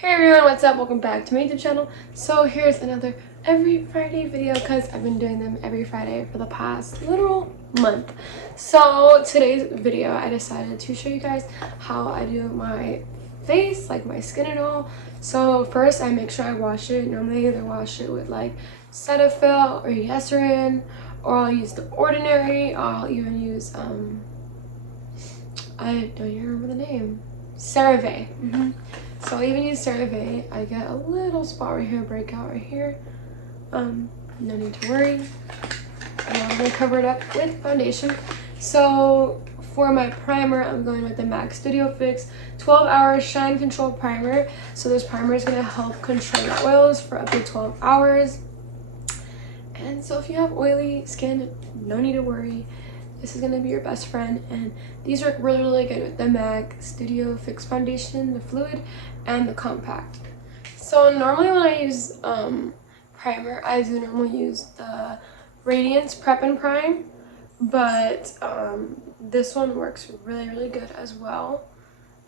Hey everyone, what's up? Welcome back to my YouTube channel. So here's another every Friday video because I've been doing them every Friday for the past literal month. So today's video, I decided to show you guys how I do my face, like my skin and all. So first I make sure I wash it. Normally I either wash it with like Cetaphil or Eucerin, or I'll use the Ordinary. I'll even use I don't even remember the name. CeraVe. So I even use CeraVe. I get a little spot right here, breakout right here. No need to worry. I'm gonna cover it up with foundation. So for my primer, I'm going with the MAC Studio Fix 12-hour Shine Control Primer. So this primer is gonna help control your oils for up to 12 hours. And so if you have oily skin, no need to worry. This is gonna be your best friend, and these work really, really good with the MAC Studio Fix Foundation, the fluid, and the compact. So normally when I use primer, I do normally use the Radiance Prep and Prime, but this one works really, really good as well.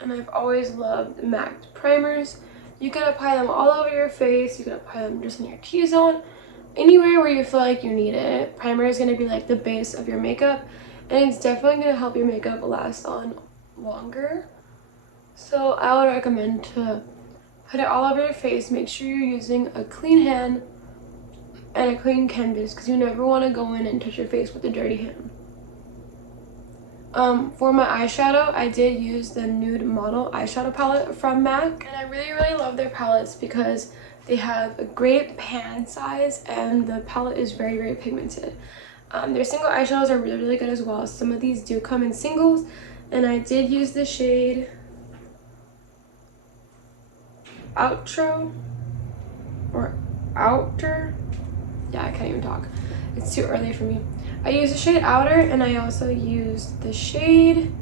And I've always loved MAC primers. You can apply them all over your face. You can apply them just in your T-zone. Anywhere where you feel like you need it. Primer is going to be like the base of your makeup, and it's definitely going to help your makeup last on longer. So I would recommend to put it all over your face. Make sure you're using a clean hand and a clean canvas, because you never want to go in and touch your face with a dirty hand. For my eyeshadow, I did use the Nude Model eyeshadow palette from MAC, and I really, really love their palettes because they have a great pan size and the palette is very, very pigmented. Their single eyeshadows are really, really good as well. Some of these do come in singles, and I did use the shade Outro or Outer. Yeah, I can't even talk. It's too early for me. I used the shade Outer, and I also used the shade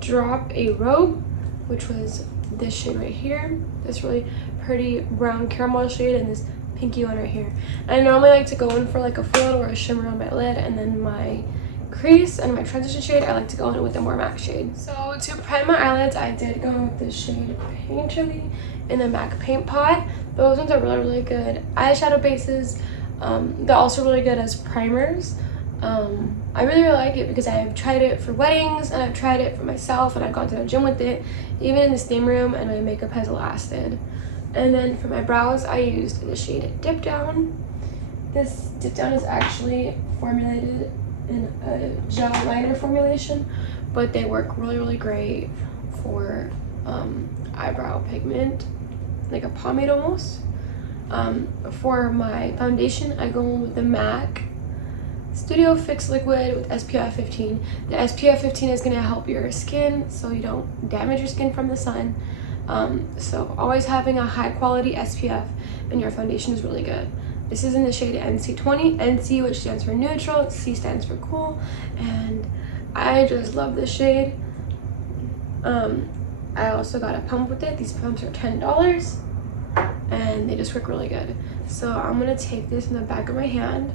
Drop a Robe, which was this shade right here. This really pretty brown caramel shade, and this pinky one right here. I normally like to go in for like a float or a shimmer on my lid, and then my crease and my transition shade, I like to go in with a more MAC shade. So to prime my eyelids, I did go with the shade Painterly in the MAC Paint Pot. Those ones are really, really good eyeshadow bases. They're also really good as primers. I really, really like it because I've tried it for weddings, and I've tried it for myself, and I've gone to the gym with it, even in the steam room, and my makeup has lasted. And then for my brows, I used the shade Dip Down. This Dip Down is actually formulated in a gel liner formulation, but they work really, really great for eyebrow pigment, like a pomade almost. For my foundation, I go with the MAC Studio Fix Liquid with SPF 15. The SPF 15 is going to help your skin so you don't damage your skin from the sun. So always having a high quality SPF in your foundation is really good. This is in the shade NC20, NC which stands for neutral, C stands for cool, and I just love this shade. I also got a pump with it. These pumps are $10, and they just work really good. So I'm going to take this in the back of my hand,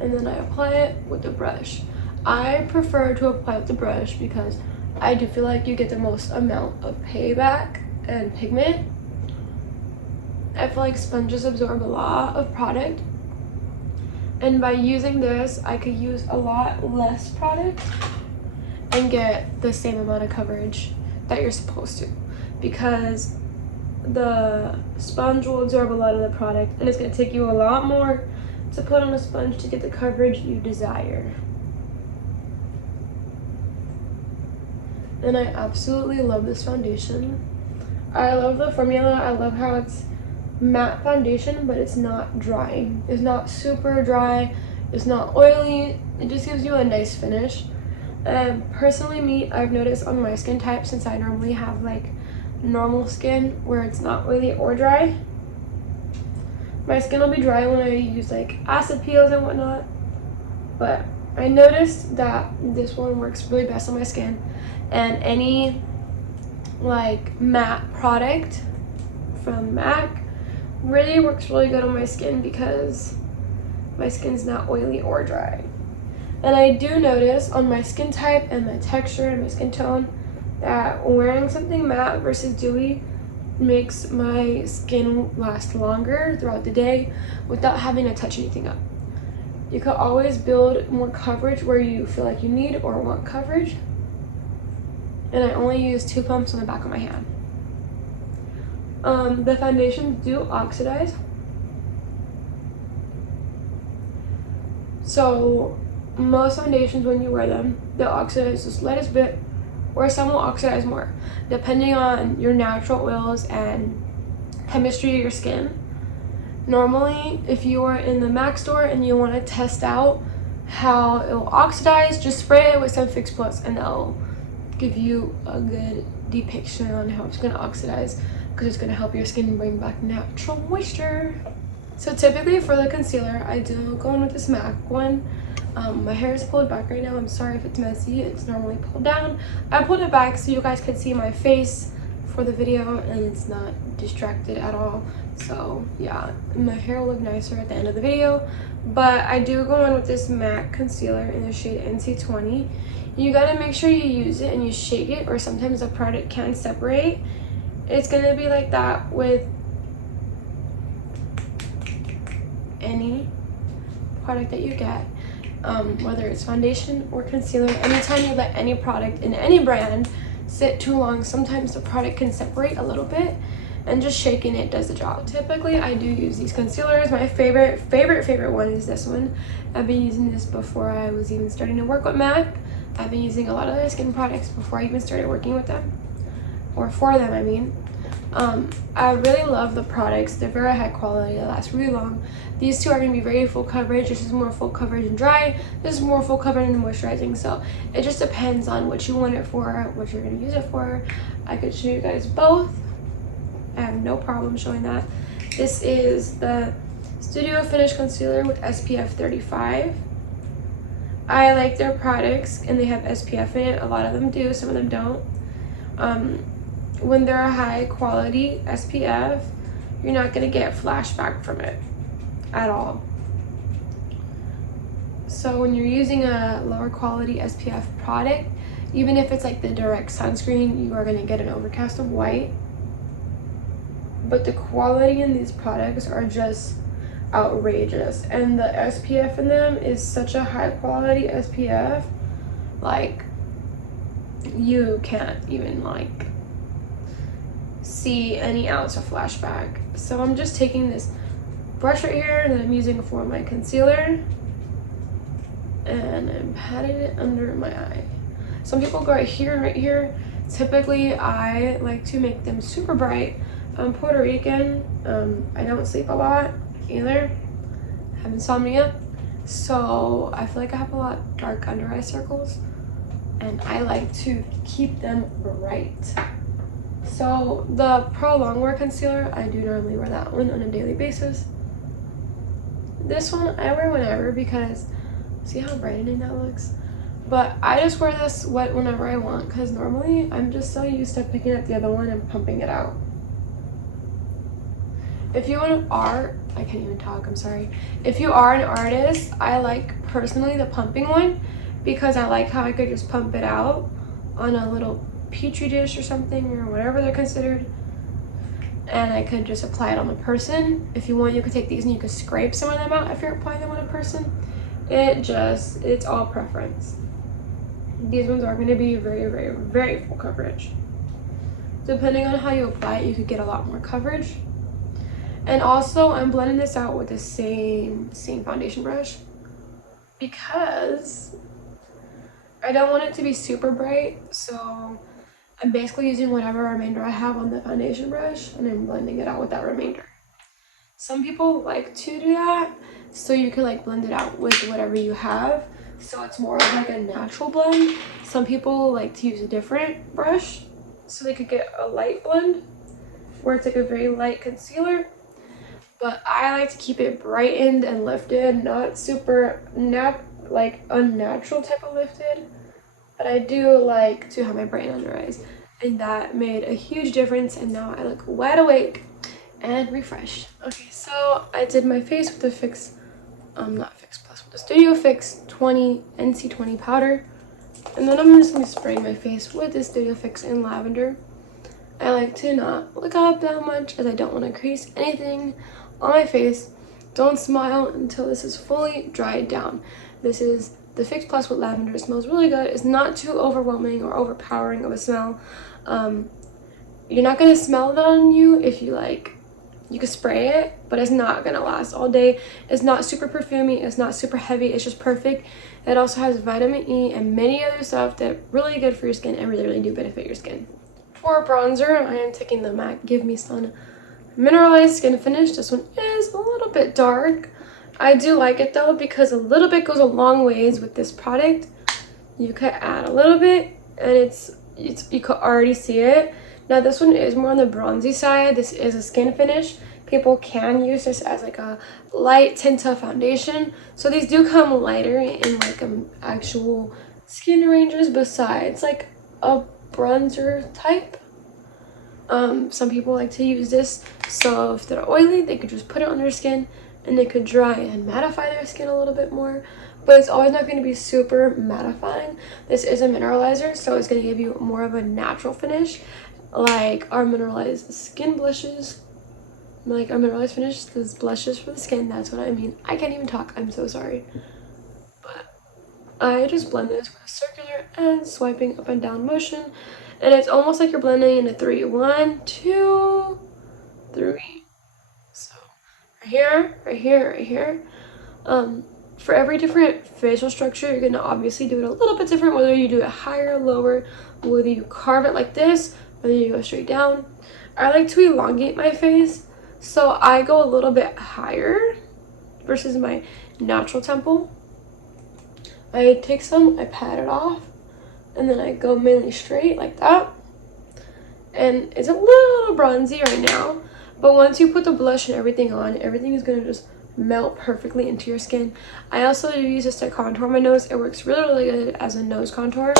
and then I apply it with the brush. I prefer to apply with the brush because I do feel like you get the most amount of payback and pigment. I feel like sponges absorb a lot of product, and by using this, I could use a lot less product and get the same amount of coverage that you're supposed to, because the sponge will absorb a lot of the product, and it's going to take you a lot more to put on a sponge to get the coverage you desire. And I absolutely love this foundation. I love the formula. I love how it's matte foundation, but it's not drying. It's not super dry. It's not oily. It just gives you a nice finish. Personally, I've noticed on my skin type, since I normally have like normal skin where it's not oily or dry, my skin will be dry when I use like acid peels and whatnot. But I noticed that this one works really best on my skin, and any like matte product from MAC really works really good on my skin because my skin's not oily or dry. And I do notice on my skin type and my texture and my skin tone that wearing something matte versus dewy makes my skin last longer throughout the day without having to touch anything up. You could always build more coverage where you feel like you need or want coverage. And I only use 2 pumps on the back of my hand. The foundations do oxidize. So most foundations, when you wear them, they'll oxidize the slightest bit, or some will oxidize more, depending on your natural oils and chemistry of your skin. Normally, if you are in the MAC store and you want to test out how it will oxidize, just spray it with some Fix Plus and they'll give you a good depiction on how it's going to oxidize, because it's going to help your skin bring back natural moisture. So typically for the concealer, I do go in with this MAC one. My hair is pulled back right now. I'm sorry if it's messy. It's normally pulled down. I pulled it back so you guys could see my face for the video and it's not distracted at all. So yeah, my hair will look nicer at the end of the video. But I do go in with this MAC concealer in the shade NC20. You gotta make sure you use it and you shake it, or sometimes the product can separate. It's gonna be like that with any product that you get, whether it's foundation or concealer. Anytime you let any product in any brand sit too long, sometimes the product can separate a little bit, and just shaking it does the job. Typically I do use these concealers. My favorite one is this one. I've been using this before I was even starting to work with MAC. I've been using a lot of their skin products before I even started working with them, or for them I mean. I really love the products. They're very high quality, they last really long. These two are going to be very full coverage. This is more full coverage and dry. This is more full coverage and moisturizing. So it just depends on what you want it for, what you're going to use it for. I could show you guys both. I have no problem showing that. This is the Studio Finish Concealer with SPF 35. I like their products and they have SPF in it. A lot of them do, some of them don't. When they're a high quality SPF, you're not going to get flashback from it at all. So when you're using a lower quality SPF product, even if it's like the direct sunscreen, you are going to get an overcast of white. But the quality in these products are just outrageous, and the SPF in them is such a high quality SPF, like you can't even like see any ounce of flashback. So I'm just taking this brush right here that I'm using for my concealer and I'm patting it under my eye. Some people go right here and right here. Typically I like to make them super bright. I'm Puerto Rican. I don't sleep a lot either. I have insomnia, so I feel like I have a lot of dark under eye circles and I like to keep them bright. So the Pro Longwear concealer, I do normally wear that one on a daily basis. This one I wear whenever, because see how brightening that looks? But I just wear this whenever I want, because normally I'm just so used to picking up the other one and pumping it out. If you are, I can't even talk, I'm sorry. If you are an artist, I like personally the pumping one, because I like how I could just pump it out on a little petri dish or something, or whatever they're considered, and I could just apply it on the person. If you want, you could take these and you could scrape some of them out if you're applying them on a person. It's all preference. These ones are going to be very full coverage. Depending on how you apply it, you could get a lot more coverage. And also I'm blending this out with the same foundation brush, because I don't want it to be super bright, so I'm basically using whatever remainder I have on the foundation brush and I'm blending it out with that remainder. Some people like to do that, so you can like blend it out with whatever you have, so it's more of like a natural blend. Some people like to use a different brush, so they could get a light blend where it's like a very light concealer. But I like to keep it brightened and lifted, not super like unnatural type of lifted, but I do like to have my bright under eyes, and that made a huge difference, and now I look wide awake and refreshed. Okay, so I did my face with the not Fix Plus, with the Studio Fix 20 NC20 powder, and then I'm just gonna spray my face with the Studio Fix in lavender. I like to not look up that much as I don't want to crease anything on my face. Don't smile until this is fully dried down. This is the Fix Plus with lavender. It smells really good. It's not too overwhelming or overpowering of a smell. You're not gonna smell that on you if you like. You can spray it, but it's not gonna last all day. It's not super perfumey. It's not super heavy. It's just perfect. It also has vitamin E and many other stuff that are really good for your skin and really, really do benefit your skin. For bronzer, I am taking the MAC Give Me Sun Mineralized Skin Finish. This one is a little bit dark. I do like it though because a little bit goes a long ways with this product. You could add a little bit and you could already see it. Now this one is more on the bronzy side. This is a skin finish. People can use this as like a light tint of foundation. So these do come lighter in like actual skin ranges besides like a bronzer type. Some people like to use this, so if they're oily, they could just put it on their skin and they could dry and mattify their skin a little bit more. But it's always not going to be super mattifying. This is a mineralizer, so it's going to give you more of a natural finish, like our mineralized skin blushes. Like our mineralized finish, those blushes for the skin, that's what I mean. I can't even talk, I'm so sorry. But I just blend this with a circular and swiping up and down motion. And it's almost like you're blending in a 3. 1, 2, 3. So right here, right here, right here. For every different facial structure, you're gonna obviously do it a little bit different, whether you do it higher, lower, whether you carve it like this, whether you go straight down. I like to elongate my face, so I go a little bit higher versus my natural temple. I take some, I pat it off, and then I go mainly straight like that. And it's a little bronzy right now, but once you put the blush and everything on, everything is gonna just melt perfectly into your skin. I also use this to contour my nose. It works really, really good as a nose contour.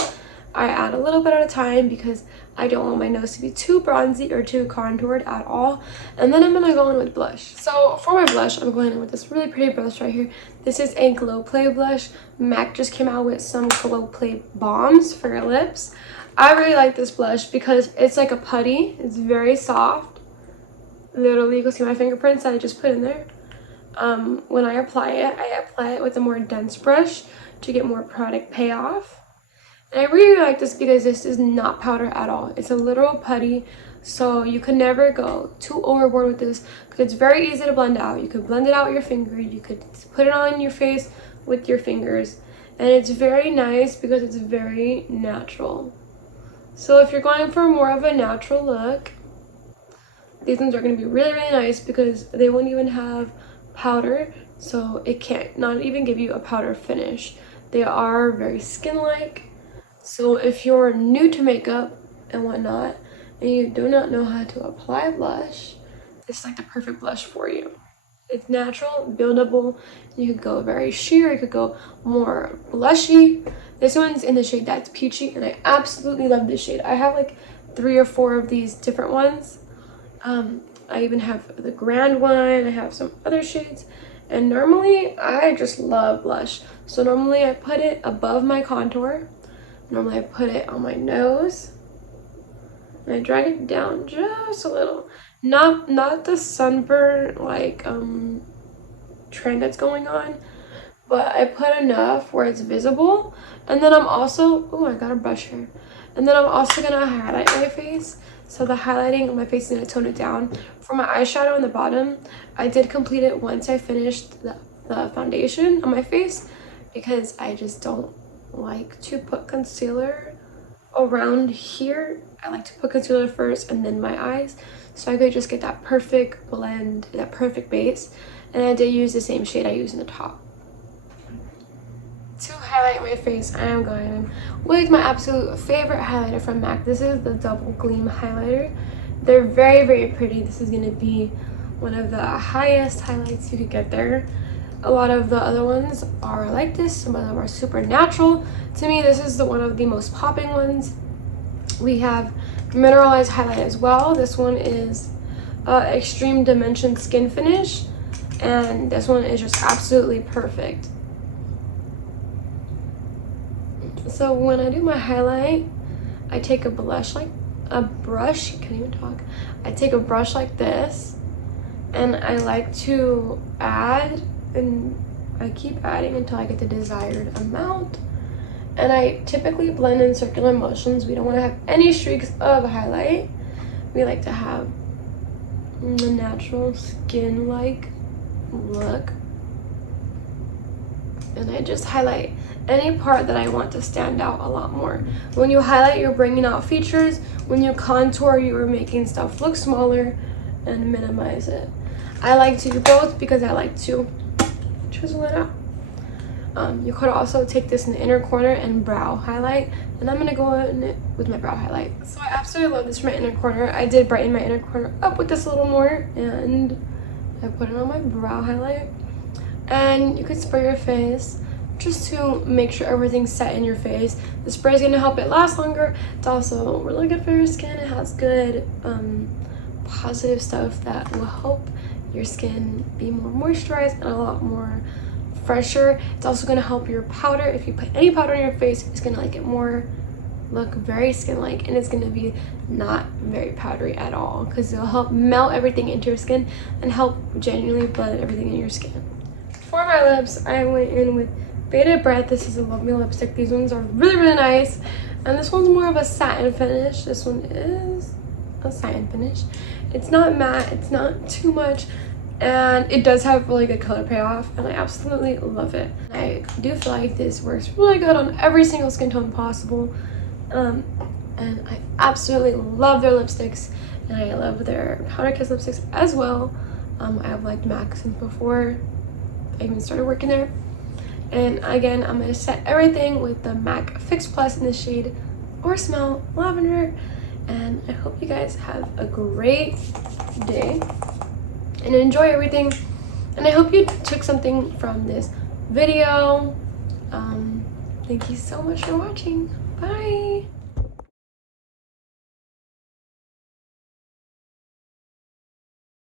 I add a little bit at a time because I don't want my nose to be too bronzy or too contoured at all. And then I'm gonna go in with blush. So for my blush, I'm going in with this really pretty blush right here. This is a Glow Play blush. MAC just came out with some Glow Play bombs for your lips. I really like this blush because it's like a putty. It's very soft. Literally, you can see my fingerprints that I just put in there. When I apply it with a more dense brush to get more product payoff. And I really like this because this is not powder at all. It's a literal putty, so you could never go too overboard with this because it's very easy to blend out. You could blend it out with your finger, you could put it on your face with your fingers, and it's very nice because it's very natural. So if you're going for more of a natural look, these ones are going to be really, really nice because they won't even have powder, so it can't not even give you a powder finish. They are very skin-like. So if you're new to makeup and whatnot, and you do not know how to apply blush, this is like the perfect blush for you. It's natural, buildable. You could go very sheer, you could go more blushy. This one's in the shade That's Peachy, and I absolutely love this shade. I have like 3 or 4 of these different ones. I even have the grand one, I have some other shades, and normally I just love blush. So normally I put it above my contour. Normally I put it on my nose, and I drag it down just a little. Not the sunburn like trend that's going on, but I put enough where it's visible. And then I'm also, oh, I got a brush here. And then I'm also gonna highlight my face. So the highlighting on my face is gonna tone it down. For my eyeshadow on the bottom, I did complete it once I finished the foundation on my face because I just don't like to put concealer around here. I like to put concealer first and then my eyes, so I could just get that perfect blend, that perfect base. And I did use the same shade I used in the top. To highlight my face, I am going with my absolute favorite highlighter from MAC. This is the Double Gleam highlighter. They're very, very pretty. This is going to be one of the highest highlights you could get there. A lot of the other ones are like this. Some of them are super natural. To me, this is one of the most popping ones. We have mineralized highlight as well. This one is Extreme Dimension Skin Finish, and this one is just absolutely perfect. So when I do my highlight, I take a blush like a brush, can't even talk. I take a brush like this and I like to add, and I keep adding until I get the desired amount. And I typically blend in circular motions. We don't want to have any streaks of highlight. We like to have a natural skin-like look. And I just highlight any part that I want to stand out a lot more. When you highlight, you're bringing out features. When you contour, you are making stuff look smaller and minimize it. I like to do both because I like to chisel it out. You could also take this in the inner corner and brow highlight, and I'm gonna go in it with my brow highlight. So I absolutely love this for my inner corner. I did brighten my inner corner up with this a little more, and I put it on my brow highlight. And you could spray your face just to make sure everything's set in your face. The spray is gonna help it last longer. It's also really good for your skin. It has good positive stuff that will help your skin be more moisturized and a lot more fresher. It's also going to help your powder. If you put any powder on your face, it's going to like it more look very skin-like, and it's going to be not very powdery at all, because it'll help melt everything into your skin and help genuinely blend everything in your skin. For my lips, I went in with Beta Breath. This is a Love Me lipstick. These ones are really nice, and this one's more of a satin finish. This one is a satin finish. It's not matte, it's not too much, and it does have really good color payoff, and I absolutely love it. I do feel like this works really good on every single skin tone possible, and I absolutely love their lipsticks, and I love their Powder Kiss lipsticks as well. I have liked MAC since before I even started working there. And again, I'm going to set everything with the MAC Fix Plus in the shade Or Smell Lavender, and I hope you guys have a great day and enjoy everything, and I hope you took something from this video. Thank you so much for watching. Bye.